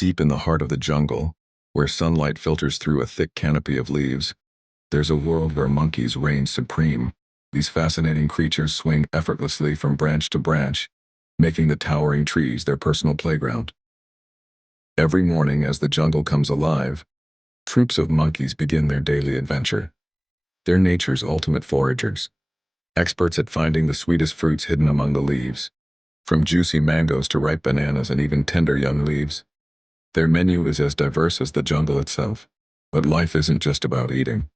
Deep in the heart of the jungle, where sunlight filters through a thick canopy of leaves, there's a world where monkeys reign supreme. These fascinating creatures swing effortlessly from branch to branch, making the towering trees their personal playground. Every morning as the jungle comes alive, troops of monkeys begin their daily adventure. They're nature's ultimate foragers, experts at finding the sweetest fruits hidden among the leaves. From juicy mangoes to ripe bananas and even tender young leaves, their menu is as diverse as the jungle itself. But life isn't just about eating.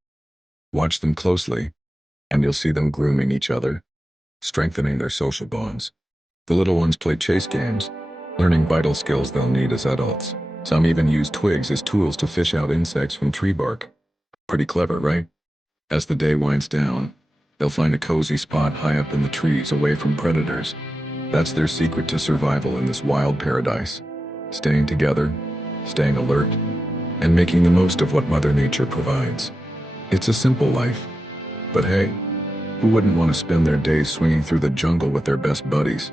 Watch them closely, and you'll see them grooming each other, strengthening their social bonds. The little ones play chase games, learning vital skills they'll need as adults. Some even use twigs as tools to fish out insects from tree bark. Pretty clever, right? As the day winds down, they'll find a cozy spot high up in the trees away from predators. That's their secret to survival in this wild paradise. Staying together, staying alert, and making the most of what Mother Nature provides. It's a simple life, but hey, who wouldn't want to spend their days swinging through the jungle with their best buddies?